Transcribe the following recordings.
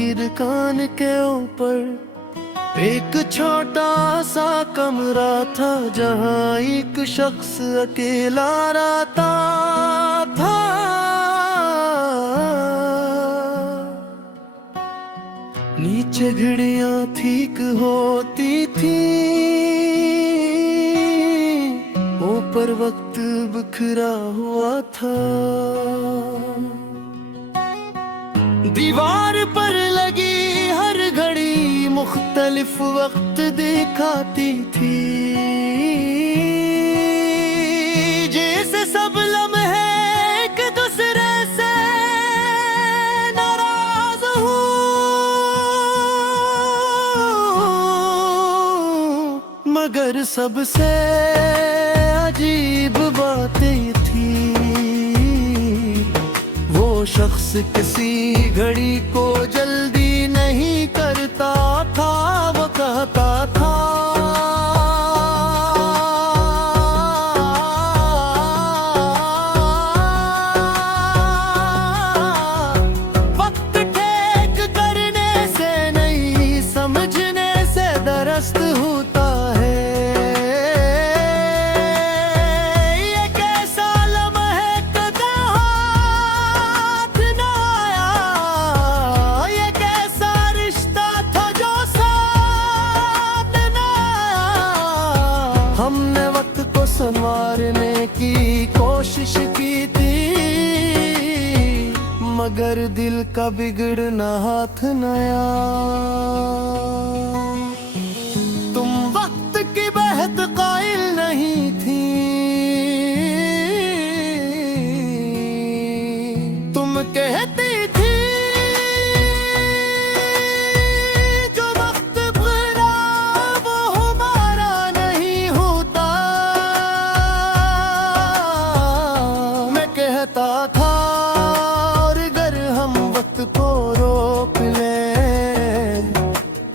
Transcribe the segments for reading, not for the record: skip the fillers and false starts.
की दुकान के ऊपर एक छोटा सा कमरा था, जहाँ एक शख्स अकेला रहता था। नीचे घड़ियां ठीक होती थी, ऊपर वक्त बिखरा हुआ था। दीवार पर लगी हर घड़ी मुख्तलिफ वक्त दिखाती थी, जैसे सब लम्हे एक दूसरे से नाराज हूँ। मगर सबसे अजीब बात ये थी, वो शख्स किसी घड़ी को जल्दी नहीं करता था। वो कहता था, वक्त ठीक करने से नहीं, समझने से दरस्त होता है। हमने वक्त को संवारने की कोशिश की थी, मगर दिल का बिगड़ना हाथ नया। तुम वक्त की बेहद कायल नहीं थी, तुम कहती थी था। और अगर हम वक्त को रोक लें,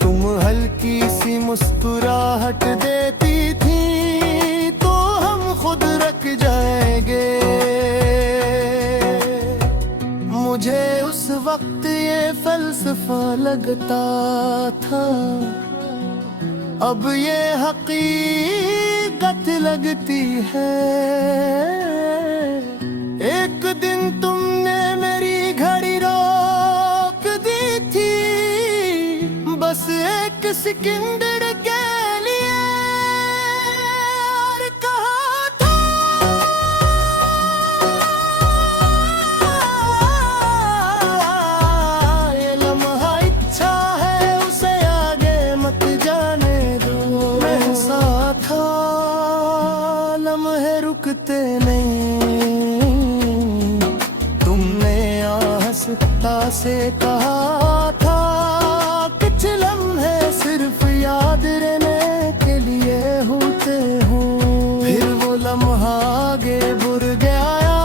तुम हल्की सी मुस्कुराहट देती थी, तो हम खुद रख जाएंगे। मुझे उस वक्त ये फलसफा लगता था, अब ये हकीकत लगती है। एक दिन तुमने मेरी घड़ी रोक दी थी, बस एक सेकंड के लिए, और कहा था ये लम्हा इच्छा है, उसे आगे मत जाने दो। ऐसा था लम्हे रुकते नहीं, से कहा था कुछ लम्हे सिर्फ याद रहने के लिए होते हों। फिर वो लम्हा आगे बढ़ गया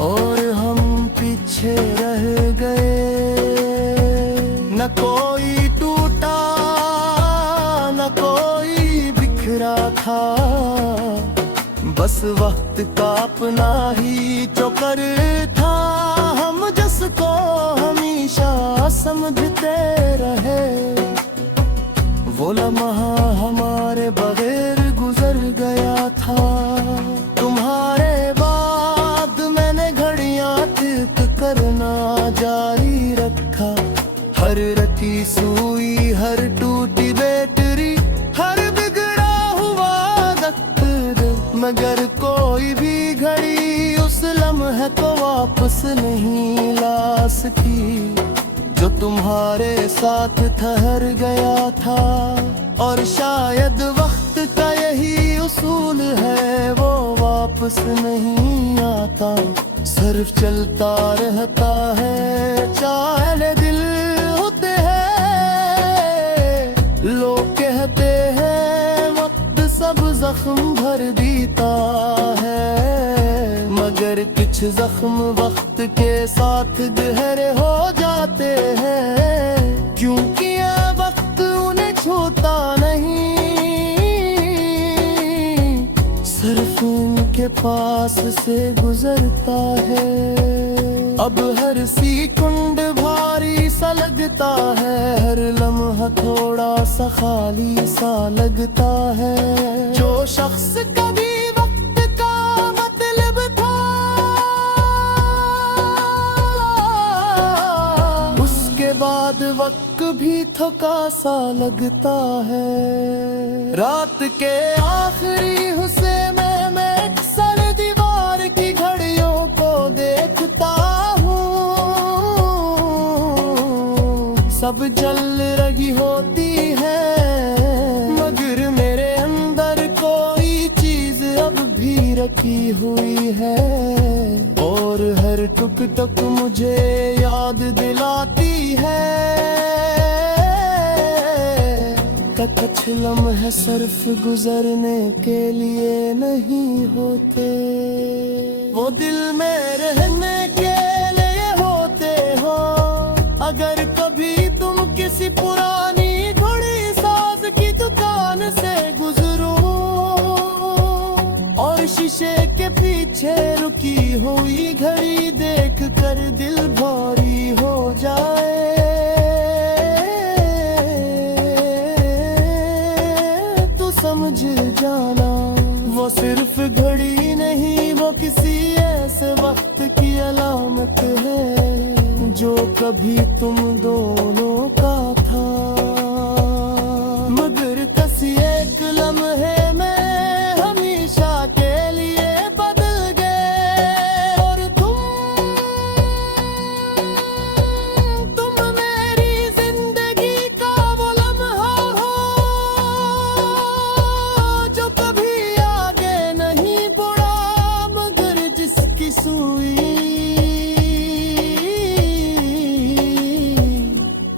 और हम पीछे रह गए। न कोई टूटा न कोई बिखरा था, बस वक्त का अपना ही चौकर था। हम जिसको हमेशा समझते रहे, वो लम्हा हमारे बगैर गुजर गया था। तुम्हारे बाद मैंने घड़ियां ठीक करना जारी रखा, हर रखी सुई, हर टूटी बैटरी, हर बिगड़ा हुआ वक्त, मगर कोई भी घड़ी उस लम्हे को वापस नहीं ला सकी, जो तुम्हारे साथ ठहर गया था। और शायद वक्त का यही उसूल है, वो वापस नहीं आता, सिर्फ चलता रहता है। चाहे दिल होते हैं, लोग कहते हैं वक्त सब जख्म भर देता है, मगर कुछ जख्म वक्त के साथ गहरे हो जाते हैं, क्योंकि ये वक्त उन्हें छूता नहीं, सिर्फ उनके पास से गुजरता है। अब हर सेकंड भारी सा लगता है, हर लम्हा थोड़ा सा खाली सा लगता है। जो शख्स कभी वक्त का मतलब था, उसके बाद वक्त भी थका सा लगता है। रात के आखिरी हिस्से में मैं अक्सर दीवार की घड़ियों को देखता हूँ। सब जल रही होती है, मगर मेरे अंदर कोई चीज अब भी रखी हुई है। और हर टुक टुक मुझे याद दिलाती है, कुछ लम्हे सिर्फ गुजरने के लिए नहीं होते, वो दिल में रहने के लिए होते हो। अगर कभी तुम किसी पुरानी घड़ी साज की दुकान से गुजरो और शीशे के पीछे रुकी हुई घड़ी देख कर दिल भारी हो जाए, समझ जाना वो सिर्फ घड़ी नहीं, वो किसी ऐसे वक्त की अलामत है जो कभी तुम दोनों का था। मगर किसी एक लम्हे में हमेशा के लिए बदल गए। और तुम मेरी जिंदगी का वो लम्हा हो जो कभी आगे नहीं बढ़ा, मगर जिसकी सुई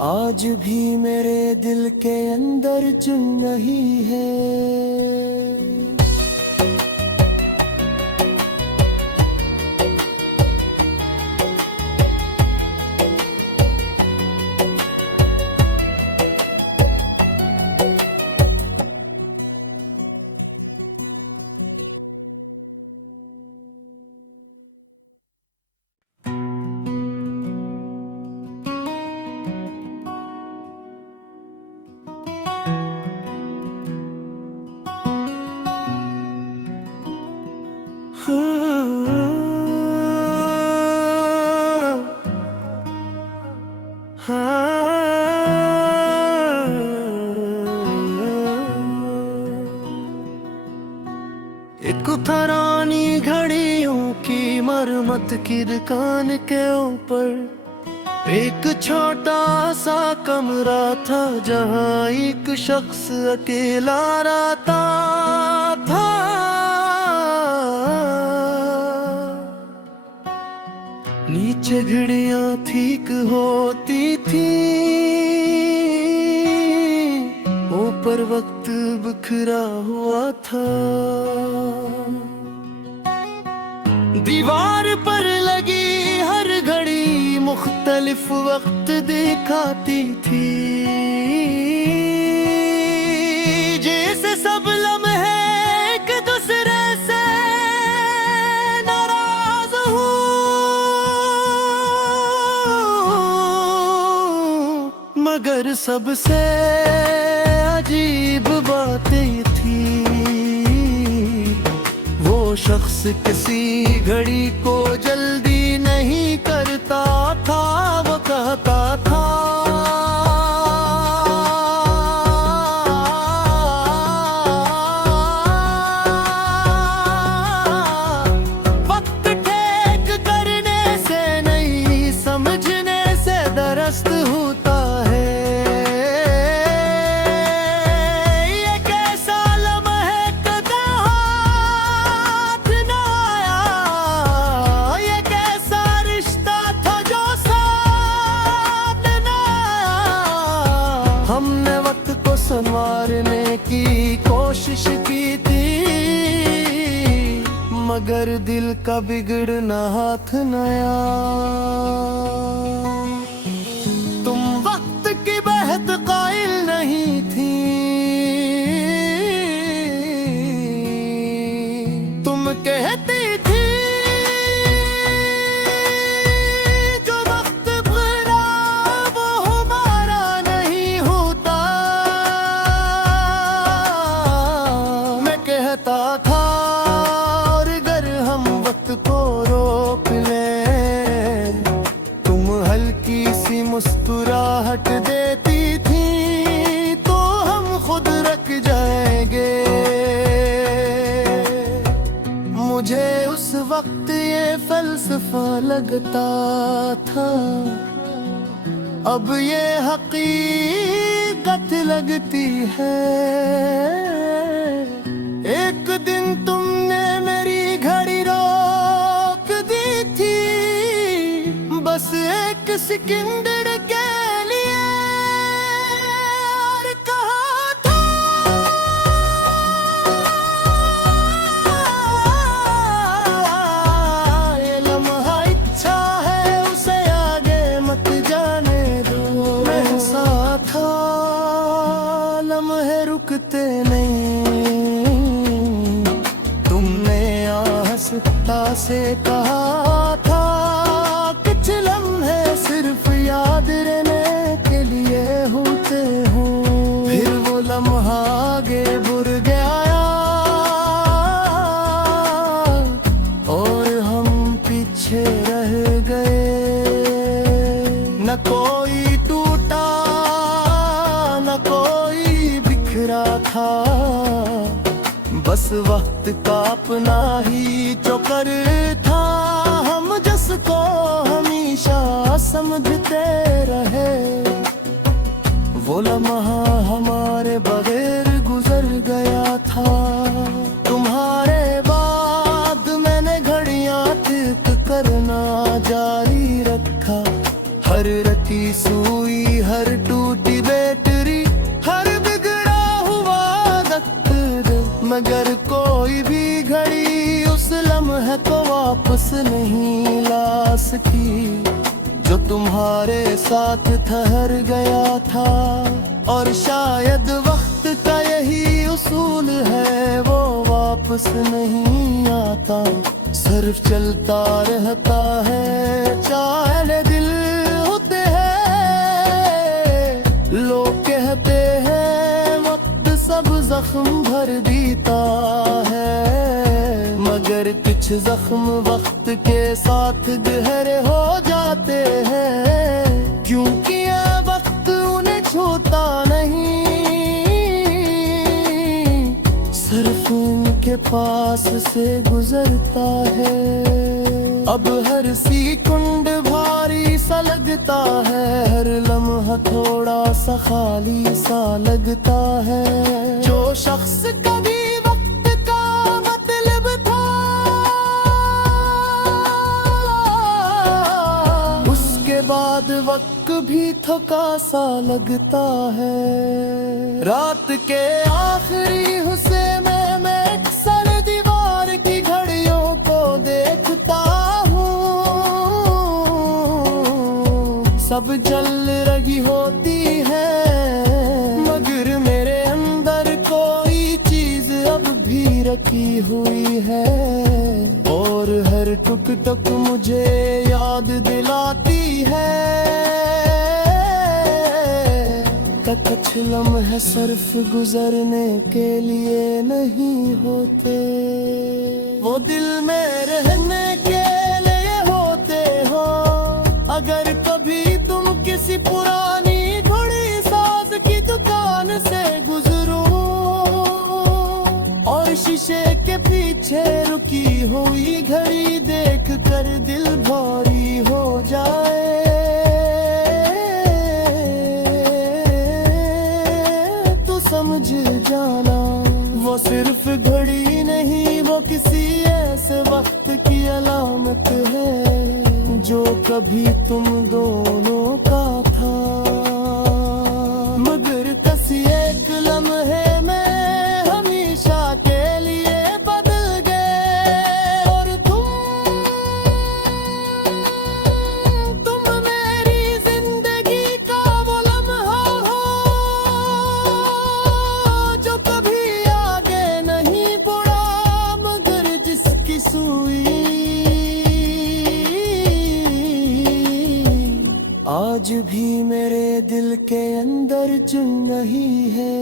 आज भी मेरे दिल के अंदर चुन रही है। एक पुरानी घड़ियों की मरम्मत की दुकान के ऊपर एक छोटा सा कमरा था, जहाँ एक शख्स अकेला रहता था। नीचे घड़ियां ठीक होती थी, ऊपर वक्त बिखरा हुआ था। दीवार पर लगी हर घड़ी मुख्तलिफ वक्त दिखाती थी, जैसे सब लम्हे एक दूसरे से नाराज हूँ। मगर सबसे अजीब बात ये थी, वो शख्स किसी घड़ी को जल्दी नहीं करता था। वो कहता था वक्त ठीक करने से नहीं, समझने से दरस्त होता है। हमने वक्त को संवारने की कोशिश की थी, मगर दिल का बिगड़ना हाथ नया। तुम वक्त की बेहद कायल नहीं थी, तुम कहती हल्की सी मुस्कुराहट देती थी तो हम खुद रख जाएंगे। मुझे उस वक्त ये फलसफा लगता था, अब ये हकीकत लगती है। एक दिन तुमने मेरी घड़ी रोक दी थी, बस एक सेकंड के लिए, और कहा था ये लम्हा इच्छा है उसे आगे मत जाने दो। ऐसा था लम्हे रुकते नहीं, तुमने आहिस्ता से कहा था कुछ लम्हे सिर्फ याद रहने के लिए होते हो। फिर वो लम्हा आगे बढ़ गया और हम पीछे रह गए। न कोई टूटा न कोई बिखरा था, बस वक्त का अपना ही चोकर था। हम जिसको हमेशा समझते रहे, वो लम्हा हमारे बगैर गुजर गया था। तुम्हारे बाद मैंने घड़ियां ठीक करना जारी रखा, हर रखी सुई, हर टूटी बैटरी, हर बिगड़ा हुआ वक्त, मगर कोई भी घड़ी उस लम्हे को वापस नहीं ला सकी जो तुम्हारे साथ ठहर गया था। और शायद वक्त का यही उसूल है, वो वापस नहीं आता, सिर्फ चलता रहता है। चाहे दिल होते हैं, लोग कहते हैं वक्त सब जख्म भर देता है, मगर कुछ जख्म वक्त के साथ गहरे हो जाते हैं, क्योंकि ये वक्त उन्हें छूता नहीं, सिर्फ उनके पास से गुजरता है। अब हर सेकंड भारी सा लगता है, हर लम्हा थोड़ा सा खाली सा लगता है। जो शख्स कभी वक्त का मतलब था, उसके बाद वक्त भी थका सा लगता है। रात के आखिरी हिस्से में मैं अक्सर दीवार की घड़ियों को देखता हूँ, सब जल रही होती है, मगर मेरे अंदर कोई चीज अब भी रखी हुई है, और हर टुक टुक मुझे याद दिलाती है कि कुछ लम्हे सिर्फ गुजरने के लिए नहीं होते, वो दिल में रहने के लिए होते हो। अगर कभी तुम किसी पुरानी घड़ी साज की दुकान से गुजरो और शीशे के पीछे रुकी हुई घड़ी देख कर दिल भारी हो जाए, तो समझ जाना वो सिर्फ घड़ी नहीं, वो किसी ऐसे वक्त की अलामत है जो कभी तुम दोनों का था, मगर किसी एक लम्हे में हमेशा के लिए बदल गए। और तुम मेरी जिंदगी का वो लम्हा हो जो कभी आगे नहीं बढ़ा, मगर जिसकी सुई आज भी मेरे दिल के अंदर चुन रही है।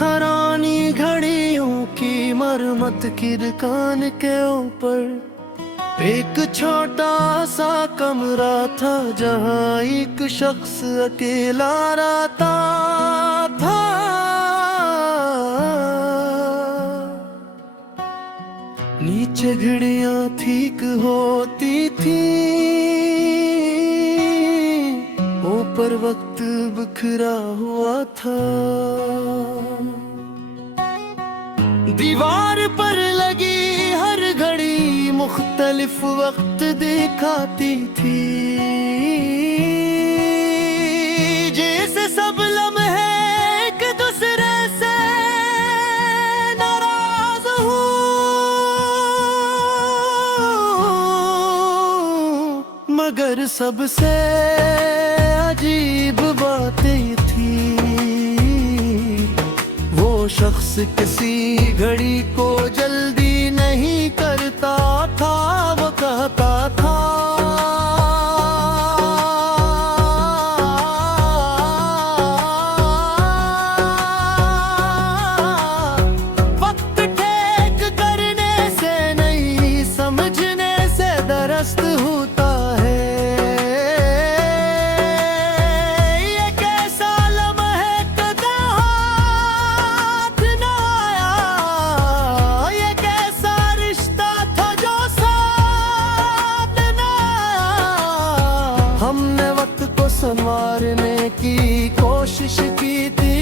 पत्थरानी घड़ियों की मरमत की दुकान के ऊपर एक छोटा सा कमरा था, जहाँ एक शख्स अकेला रहता था। नीचे घड़ियां ठीक होती थी, ऊपर वक्त बिखरा हुआ था। दीवार पर लगी हर घड़ी मुख्तलिफ वक्त दिखाती थी, जैसे सब लम्हे एक दूसरे से नाराज हूँ। मगर सबसे अजीब बातें थी, वो शख्स किसी घड़ी को जल्दी नहीं करता था। वो कहता था वक्त ठीक करने से नहीं, समझने से दरस्त होता है। हमने वक्त को संवारने की कोशिश की थी,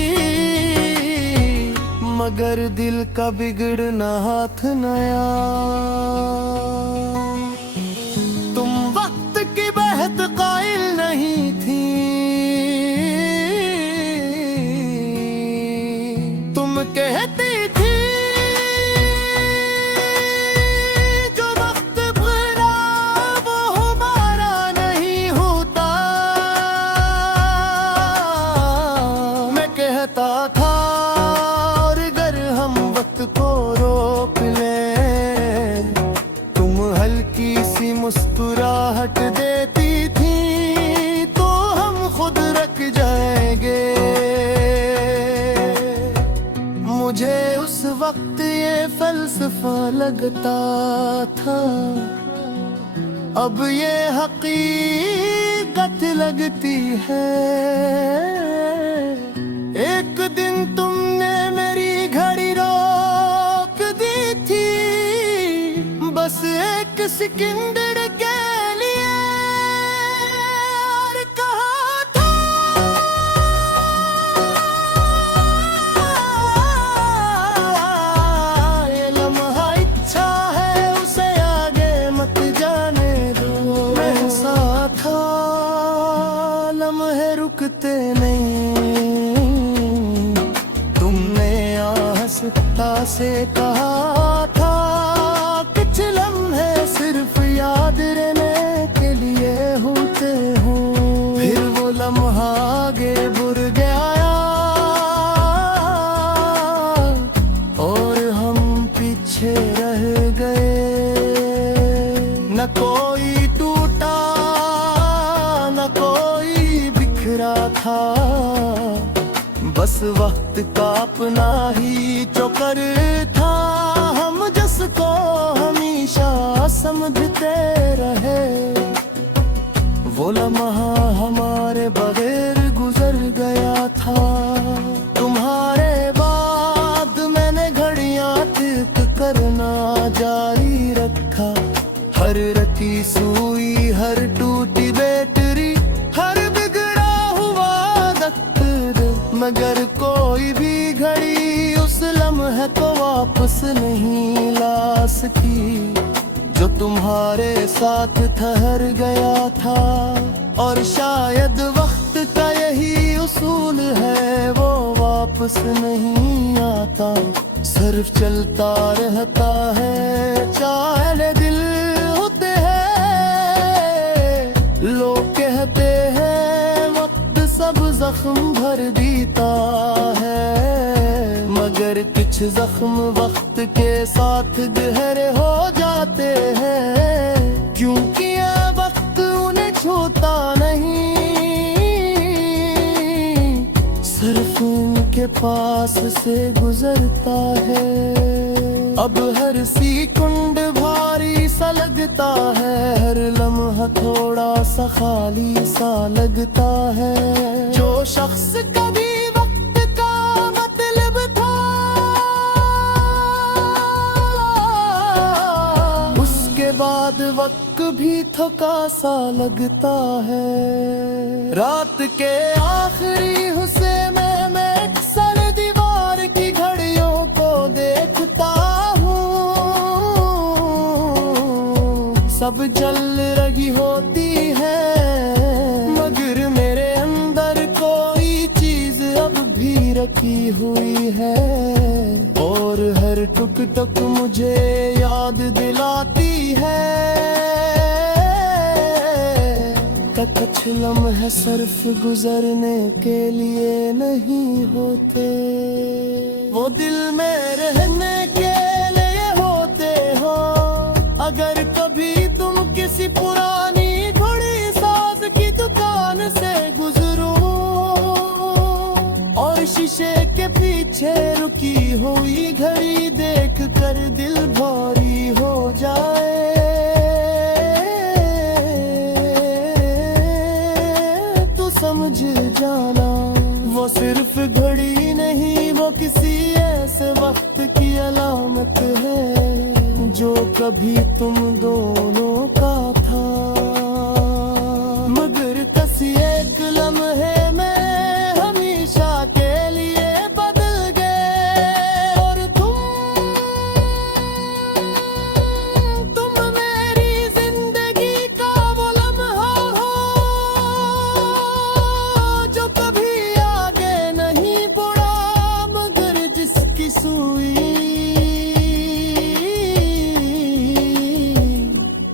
मगर दिल का बिगड़ना हाथ नया। तुम वक्त की बहत कायल नहीं थी, तुम कहती थी था। और अगर हम वक्त को रोक लें, तुम हल्की सी मुस्कुराहट देती थी, तो हम खुद रख जाएंगे। मुझे उस वक्त ये फलसफा लगता था, अब ये हकीकत लगती है। एक दिन तुमने मेरी घड़ी रोक दी थी, बस एक सेकंड के लिए, और कहा था ये लम्हा इच्छा है, उसे आगे मत जाने दो। मैं साथ था, लम्हे रुकते नहीं, से कहा था कुछ लम्हे सिर्फ याद रहने के लिए होते हो। फिर वो लम्हा आगे बुर गया और हम पीछे रह गए। न कोई टूटा न कोई बिखरा था, बस वक्त का अपना ही चौकर था। हम जिसको हमेशा समझते रहे, वो लम्हा हमारे बगैर गुजर गया था। तुम्हारे बाद मैंने घड़ियां तिक करना जारी रखा, हर रखी सुई, हर टूटी बैटरी, हर बिगड़ा हुआ दफ्तर, मगर कोई भी घड़ी उस लम्हे को वापस नहीं ला सकी, जो तुम्हारे साथ ठहर गया था। और शायद वक्त का यही उसूल है, वो वापस नहीं आता, सिर्फ चलता रहता है। चाहे दिल होते हैं, लोग कहते हैं वक्त सब जख्म भर देता है, मगर कुछ जख्म वक्त के साथ गहरे हो जाते हैं, क्योंकि ये वक्त उन्हें छूता नहीं, सिर्फ उनके पास से गुजरता है। अब हर सेकंड भारी सा लगता है, हर लम्हा थोड़ा सा खाली सा लगता है। जो शख्स कभी वक्त का मतलब था, उसके बाद वक्त भी थका सा लगता है। रात के आखिरी हिस्से में मैं अक्सर दीवार की घड़ियों को देखता हूँ। सब जल रही होती है, मगर मेरे अंदर कोई चीज अब भी रखी हुई है। और हर टुक टुक मुझे याद दिलाती है, कुछ लम्हे सिर्फ गुजरने के लिए नहीं होते, वो दिल में रहने के लिए होते हो। अगर कभी तुम किसी पुरानी घड़ी साज की दुकान से गुजरो और शीशे के पीछे रुकी हुई घड़ी देख कर दिल भारी हो जाए, समझ जाना वो सिर्फ घड़ी नहीं, वो किसी ऐसे वक्त की अलामत है जो कभी तुम दोनों का था। मगर किसी एक लम्हे में हमेशा के लिए बदल गए। और तुम मेरी जिंदगी का वो लम्हा हो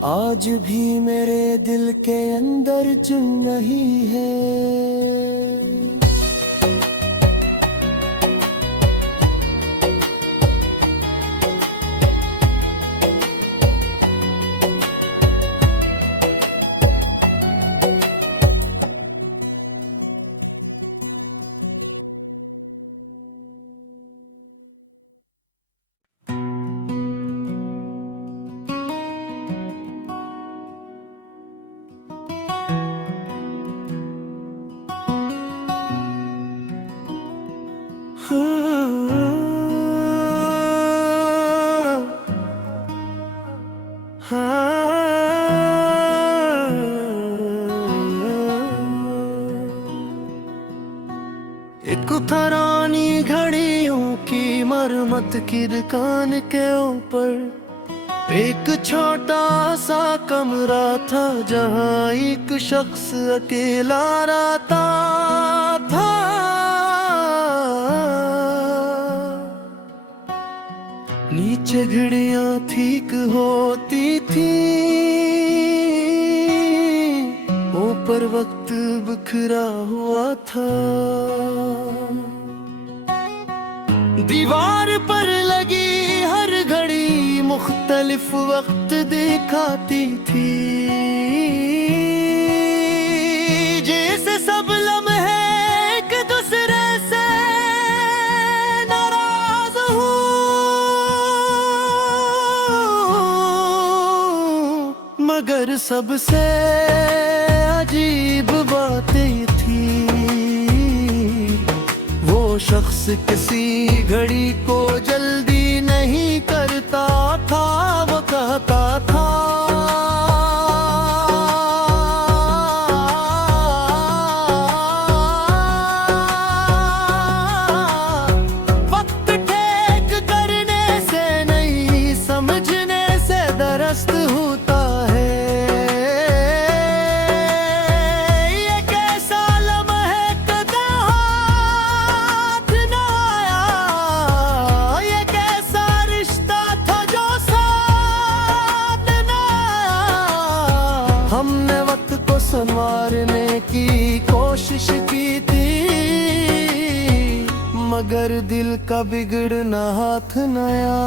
आज भी मेरे दिल के अंदर चुन रही है। एक पुरानी घड़ियों की मरम्मत की दुकान के ऊपर एक छोटा सा कमरा था, जहाँ एक शख्स अकेला रहता था। नीचे घड़ियां ठीक होती थी, ऊपर वक्त बिखरा हुआ था। दीवार पर लगी हर घड़ी मुख्तलिफ वक्त दिखाती थी, जैसे सब लम्हे एक दूसरे से नाराज हो। मगर सबसे अजीब बातें थी, वो शख्स किसी घड़ी को जल्दी नहीं करता था। वो कहता था वक्त ठीक करने से नहीं, समझने से दरस्त होता है। हमने वक्त को संवारने की कोशिश की थी, मगर दिल का बिगड़ना हाथ नया।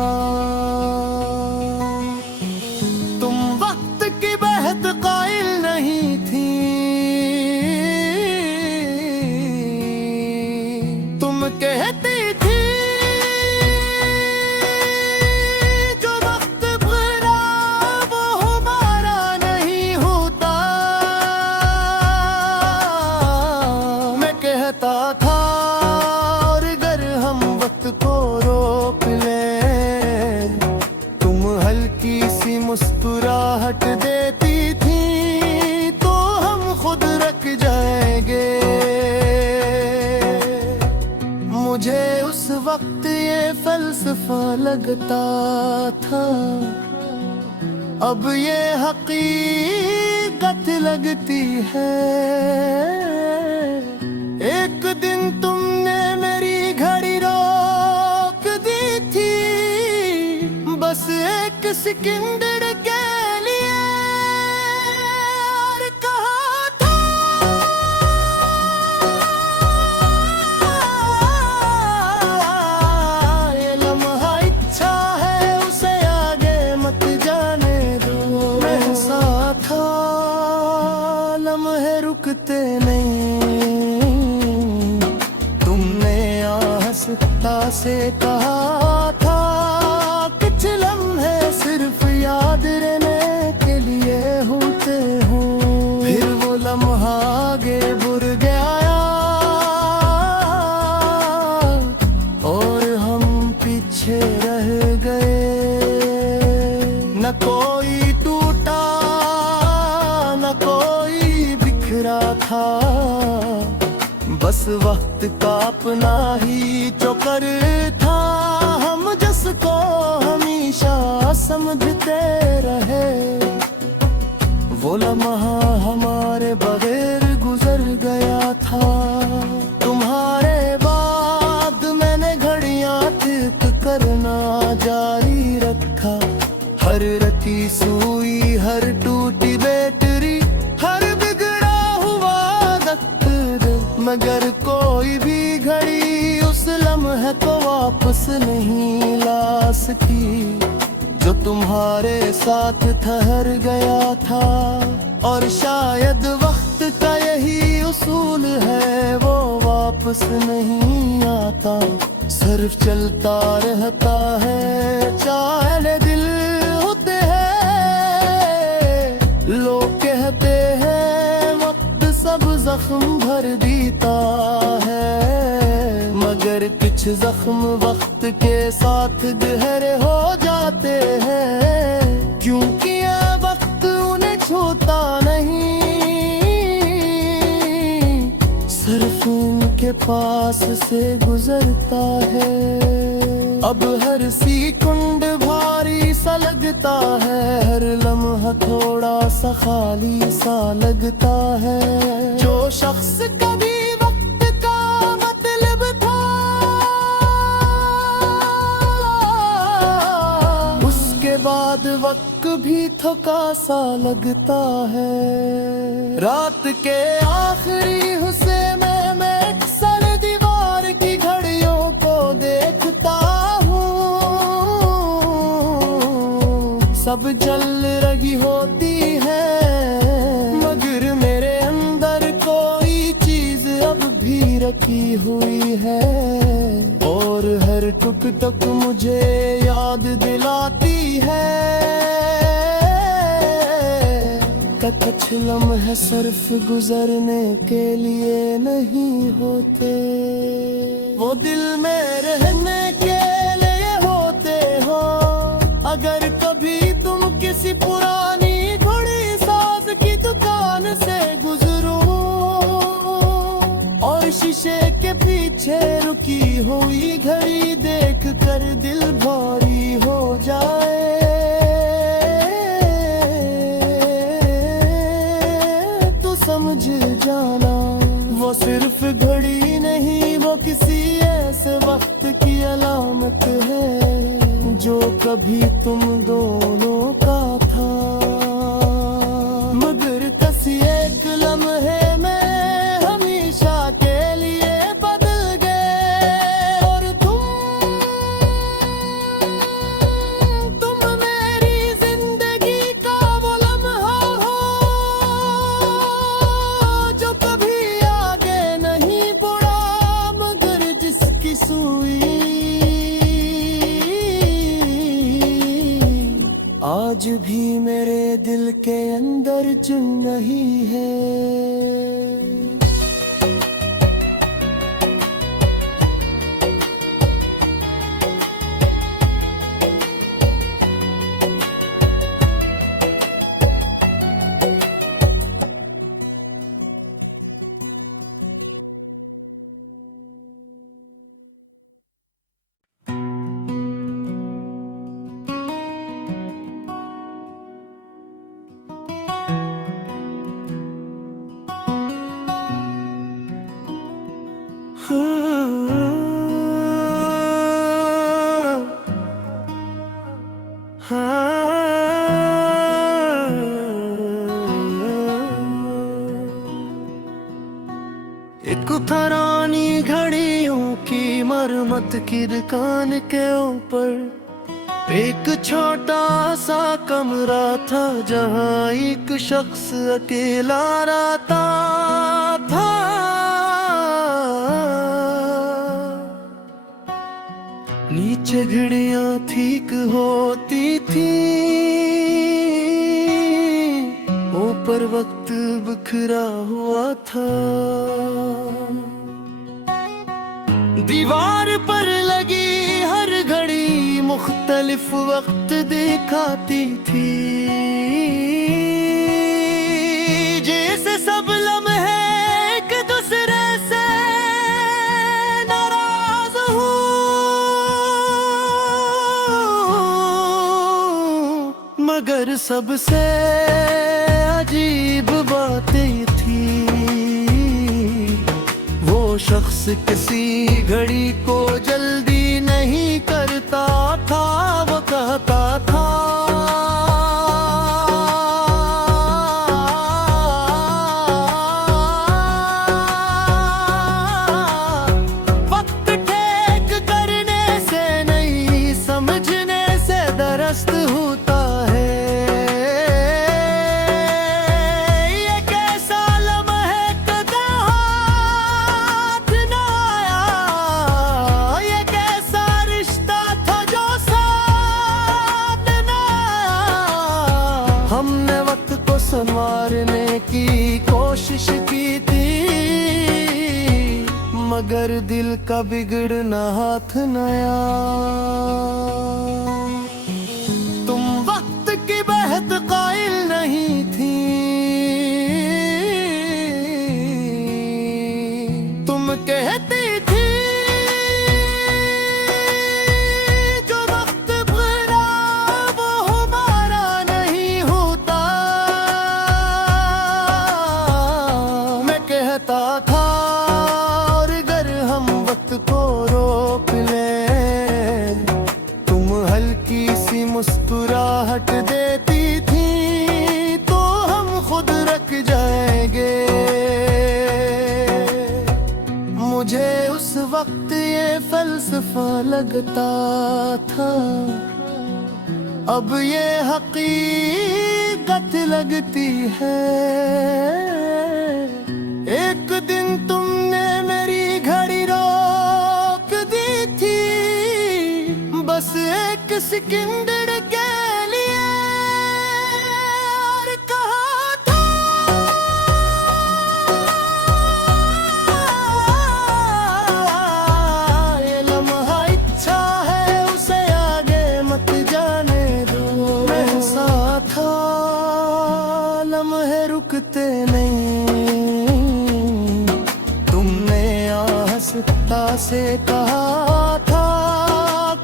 तुम वक्त की बेहद कायल नहीं थी, तुम कहते फलसफा लगता था, अब ये हकीकत लगती है। एक दिन तुमने मेरी घड़ी रोक दी थी, बस एक सेकंड के लिए, और कहा था ये लम्हा इच्छा है उसे आगे मत जाने दो। मैं साथ था, लम्हे रुकते नहीं, तुमने आहिस्ता से कहा था कुछ लम्हे सिर्फ याद रहने के लिए होते हो। फिर वो लम्हा आगे बढ़ गया और हम पीछे रह गए। न कोई टूटा न कोई बिखरा था, बस वक्त का अपना ही चक्कर था। हम जिसको हमेशा समझते रहे, वो लम्हा हमारे बगैर गुजर गया था। तुम्हारे बाद मैंने घड़ियां ठीक करना जारी रखा, हर रखी सुई, हर टूटी बैटरी, हर बिगड़ा हुआ दफ्तर, मगर कोई भी घड़ी उस लम्हे को वापस नहीं ला सकी जो तुम्हारे साथ ठहर गया था। और शायद वक्त का यही उसूल है, वो वापस नहीं आता, सिर्फ चलता रहता है। चाहे दिल होते हैं, लोग कहते हैं वक्त सब जख्म भर देता है, मगर कुछ जख्म वक्त के साथ गहरे हो जाते हैं, क्योंकि ये वक्त उन्हें छूता नहीं, सिर्फ उनके पास से गुजरता है। अब हर सेकंड भारी सा लगता है, हर लम्हा थोड़ा सा खाली सा लगता है। जो शख्स कभी वक्त का मतलब था, उसके बाद वक्त भी थका सा लगता है। रात के आखिरी हिस्से में मैं अक्सर दीवार की घड़ियों को देखता हूँ, सब जल रही होती है, मगर मेरे अंदर कोई चीज अब भी रखी हुई है, और हर टुक टुक मुझे याद दिलाती है कि कुछ लम्हे सिर्फ गुजरने के लिए नहीं होते, वो दिल में रहने के लिए होते हो। अगर कभी तुम किसी पुरानी घड़ी साज की दुकान से गुजरो और शीशे के पीछे रुकी हुई घड़ी देख कर दिल भारी हो जाए, तो समझ जाना वो सिर्फ घड़ी नहीं, वो किसी ऐसे वक्त की अलामत है जो कभी तुम दोनों का था, मगर किसी एक लम्हे में हमेशा के लिए बदल गए। और तुम मेरी जिंदगी का वो लम्हा हो जो कभी आगे नहीं बढ़ा, मगर जिसकी सुई आज एक पुरानी घड़ियों की मरम्मत की दुकान के ऊपर एक छोटा सा कमरा था, जहाँ एक शख्स अकेला रहता था। नीचे घड़ियां ठीक होती थी, ऊपर वक्त बिखरा हुआ था। दीवार पर लगी हर घड़ी मुख्तलिफ वक्त दिखाती थी, जैसे सब लम्हे एक दूसरे से नाराज हूँ। मगर सबसे अजीब बात ये थी, वो शख्स किसी घड़ी को जल्दी नहीं करता था। वो कहता था वक्त ठीक करने से नहीं, समझने से दरस्त होता है। हमने वक्त को संवारने की कोशिश की थी, मगर दिल का बिगड़ना हाथ नया। तुम वक्त की बेहद कायल नहीं थी, तुम कहती थी था। और अगर हम वक्त को रोक लें, तुम हल्की सी मुस्कुराहट देती थी, तो हम खुद रख जाएंगे। मुझे उस वक्त ये फलसफा लगता था, अब ये हकीकत लगती है। एक दिन तुमने मेरी घड़ी रोक दी थी, बस एक सेकंड के लिए, और कहा था ये लम्हा अच्छा है, उसे आगे मत जाने दो। मैं साथ था, लम्हे रुकते नहीं। से कहा था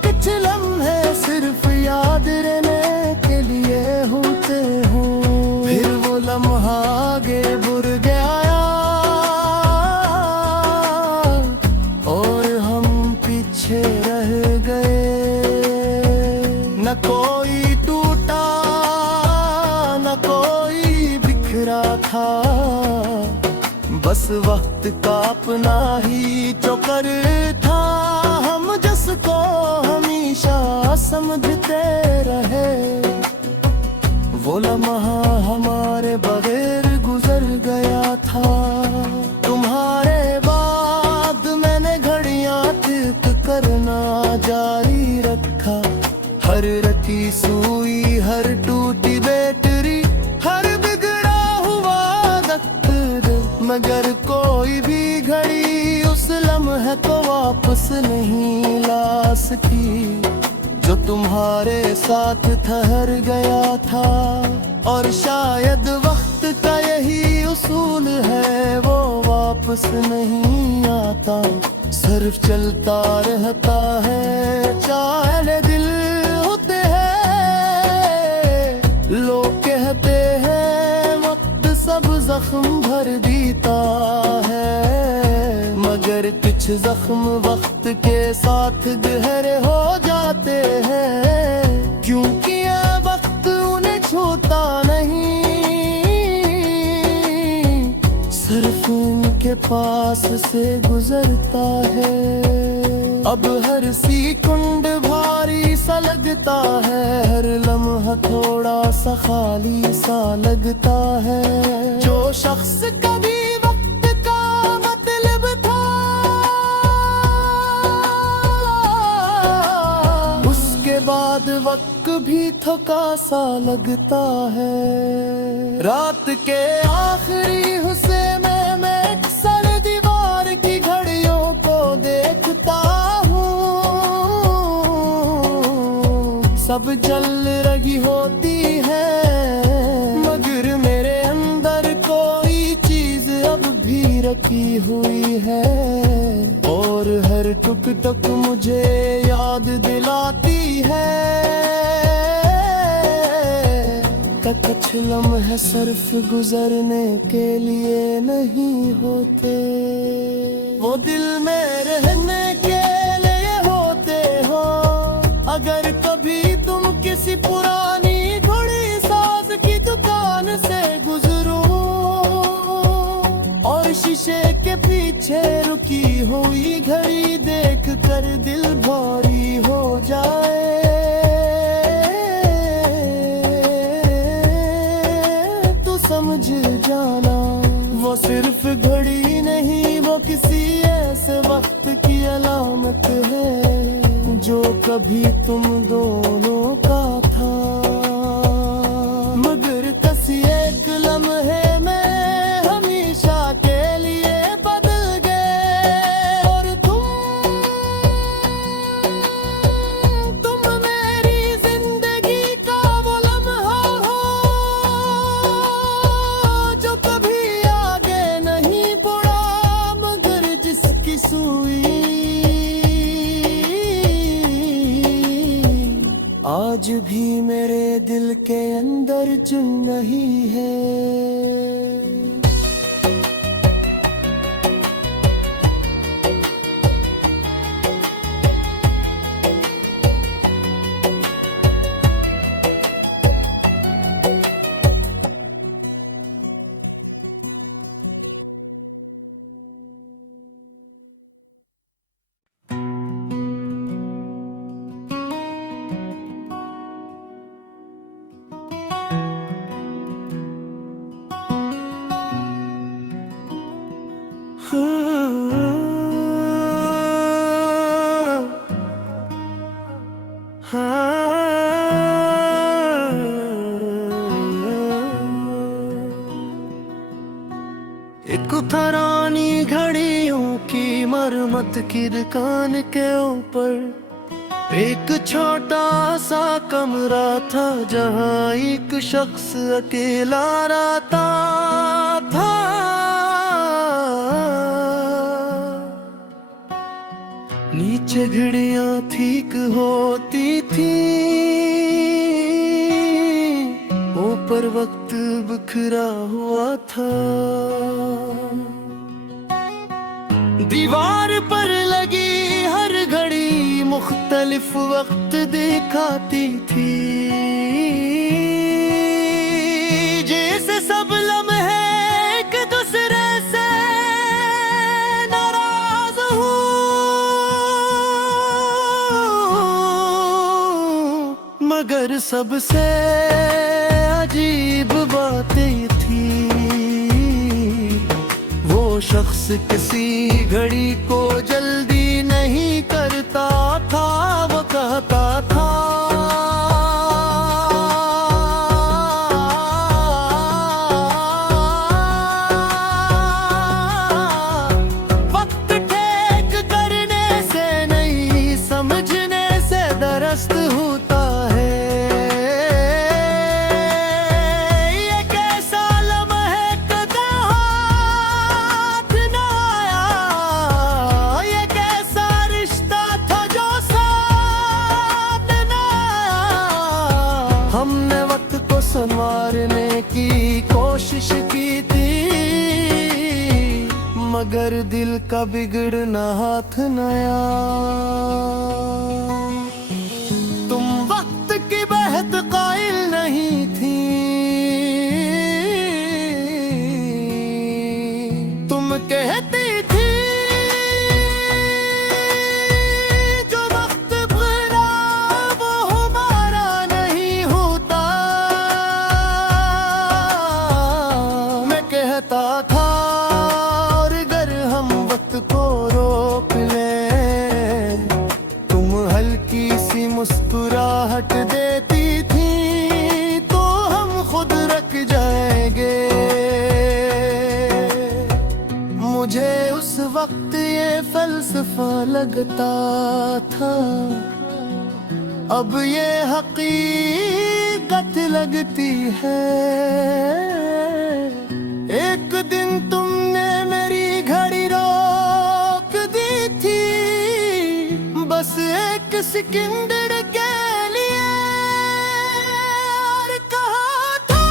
कुछ लम्हे सिर्फ याद रहने के लिए होते हों, फिर वो लम्हा आगे बुर गया और हम पीछे रह गए। न कोई टूटा न कोई बिखरा था, बस वक्त का अपना ही चौकर था। हम जिसको हमेशा समझते रहे, वो लम्हा हमारे बगैर गुजर गया था। तुम्हारे बाद मैंने घड़ियां ठीक करना जारी रखा, हर रखी सुई, हर टूटी बैटरी, हर बिगड़ा हुआ वक्त, मगर कोई भी घड़ी उस लम्हे को वापस नहीं ला सकी, जो तुम्हारे साथ ठहर गया था। और शायद वक्त का यही उसूल है, वो वापस नहीं आता, सिर्फ चलता रहता है। चाहे दिल होते हैं, लोग कहते हैं वक्त सब जख्म भर देता है, मगर कुछ जख्म वक्त के साथ गहरे हो जाते हैं, क्योंकि ये वक्त उन्हें छूता नहीं, सिर्फ उनके के पास से गुजरता है। अब हर सेकंड भारी सा लगता है, हर लम्हा थोड़ा सा खाली सा लगता है। जो शख्स कभी वक्त का मतलब था, उसके बाद वक्त भी थका सा लगता है। रात के आखिरी हिस्से में मैं अक्सर दीवार की घड़ियों को देखता हूँ। सब जल रही होती है, मगर मेरे अंदर कोई चीज अब भी रखी हुई है। और हर टुक टुक मुझे याद दिलाती है, कुछ लम्हे सिर्फ गुजरने के लिए नहीं होते, वो दिल में रहने के लिए होते हो। अगर कभी तुम किसी पुरानी घड़ी साज की दुकान से गुजरो और शीशे के पीछे रुकी हुई घड़ी देख कर दिल भारी हो जाए, समझ जाना वो सिर्फ घड़ी नहीं, वो किसी ऐसे वक्त की अलामत है जो कभी तुम दोनों का था। मगर किसी एक लम्हे में हमेशा के लिए बदल गए। और तुम मेरी जिंदगी का वो लम्हा हो जो कभी आगे नहीं बढ़ा, मगर जिसकी सुई आज भी मेरे दिल के अंदर चुन रही है। एक पुरानी घड़ियों की मरम्मत की दुकान के ऊपर एक छोटा सा कमरा था, जहाँ एक शख्स अकेला रहता था। नीचे घड़ियां ठीक होती थी, ऊपर वक्त बिखरा हुआ था। दीवार पर लगी हर घड़ी मुख्तलिफ वक्त दिखाती थी, जैसे सब लम्हे एक दूसरे से नाराज हूँ। मगर सबसे अजीब बात ये थी, वो शख्स किसी घड़ी को जल्दी नहीं करता था। वो कहता था वक्त ठीक करने से नहीं, समझने से दरस्त होता है। हमने वक्त को संवारने की कोशिश की थी, मगर दिल का बिगड़ना हाथ नया। तुम वक्त की बहत कायल नहीं थी, तुम कहते मुझे उस वक्त ये फलसफा लगता था, अब ये हकीकत लगती है। एक दिन तुमने मेरी घड़ी रोक दी थी, बस एक सेकंड के लिए, और कहा था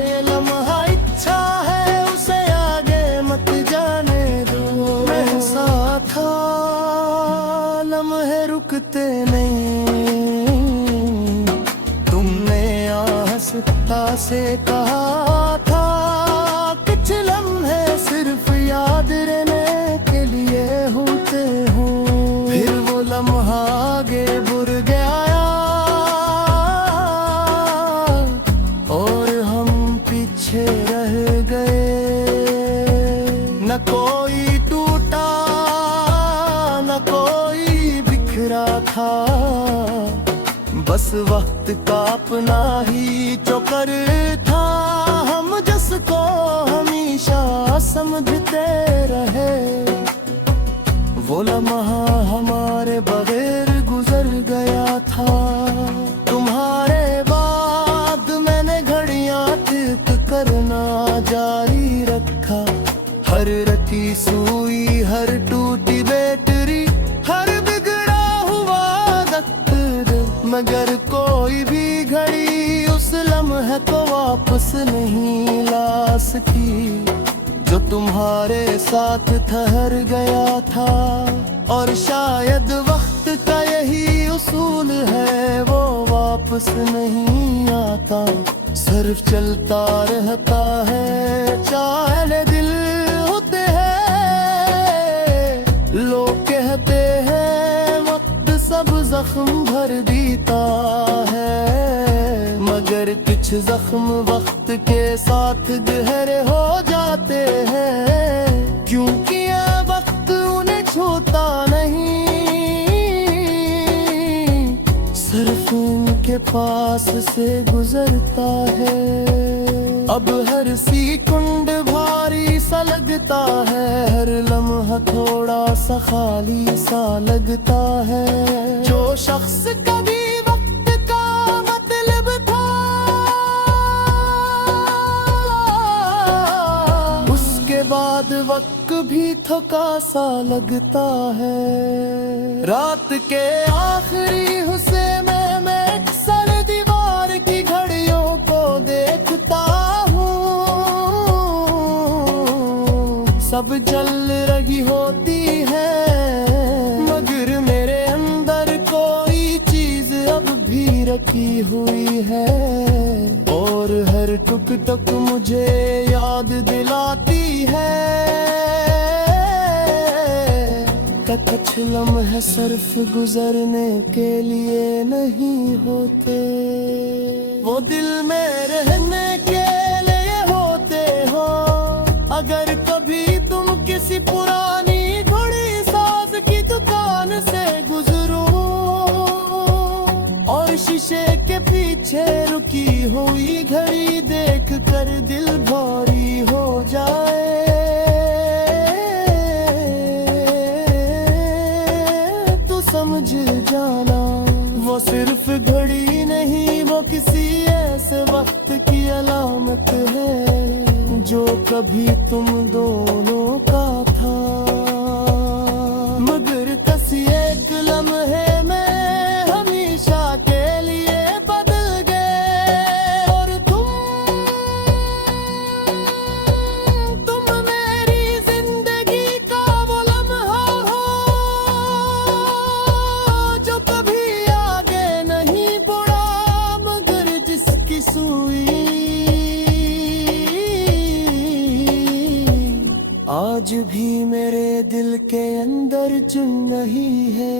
ये लम्हा इच्छा है उसे आगे मत जाने दो। ऐसा था लम्हे रुकते नहीं, तुमने आहिस्ता से कहा था कुछ लम्हे सिर्फ याद रहने के लिए होते हो। फिर वो लम्हा आगे बढ़ गया और हम पीछे रह गए। न कोई टूटा न कोई बिखरा था, बस वक्त का अपना ही चक्कर था। हम जिसको हमेशा समझते रहे, वो लम्हा हमारे बगैर गुजर गया था। तुम्हारे बाद मैंने घड़ियां ठीक करना जारी रखा, हर रटी सुई, हर टूटी बैटरी, हर बिगड़ा हुआ वक्त, मगर कोई भी घड़ी उस लम्हे को वापस नहीं ला सकी जो तुम्हारे साथ ठहर गया था। और शायद वक्त का यही उसूल है, वो वापस नहीं आता, सिर्फ चलता रहता है। चाहे दिल होते हैं, लोग कहते हैं वक्त सब जख्म भर देता है, मगर कुछ जख्म वक्त के साथ गहरे हो जाते हैं, क्योंकि ये वक्त उन्हें छूता नहीं, सिर्फ उनके पास से गुजरता है। अब हर सेकंड भारी सा लगता है, हर लम्हा थोड़ा सा खाली सा लगता है। जो शख्स कभी वक्त का मतलब था, उसके बाद वक्त भी थका सा लगता है। रात के आखिरी हिस्से में मैं अक्सर दीवार की घड़ियों को देखता हूँ, सब जल रही होती है, मगर मेरे अंदर कोई चीज अब भी रखी हुई है, और हर टुक टुक मुझे याद दिलाती है कि कुछ लम्हे सिर्फ गुजरने के लिए नहीं होते, वो दिल में रहने के लिए होते हो। अगर कभी तुम किसी पुरानी घड़ी साज की दुकान से गुजरो और शीशे के पीछे रुकी हुई घड़ी देख कर दिल भारी हो जाए, तो समझ जाना वो सिर्फ घड़ी नहीं, वो किसी ऐसे वक्त की अलामत है जो कभी तुम दोनों का था, मगर किसी एक लम्हे में हमेशा के लिए बदल गए। और तुम मेरी जिंदगी का वो लम्हा हो जो कभी आगे नहीं बढ़ा, मगर जिसकी सुई आज भी मेरे दिल के अंदर चुन रही है।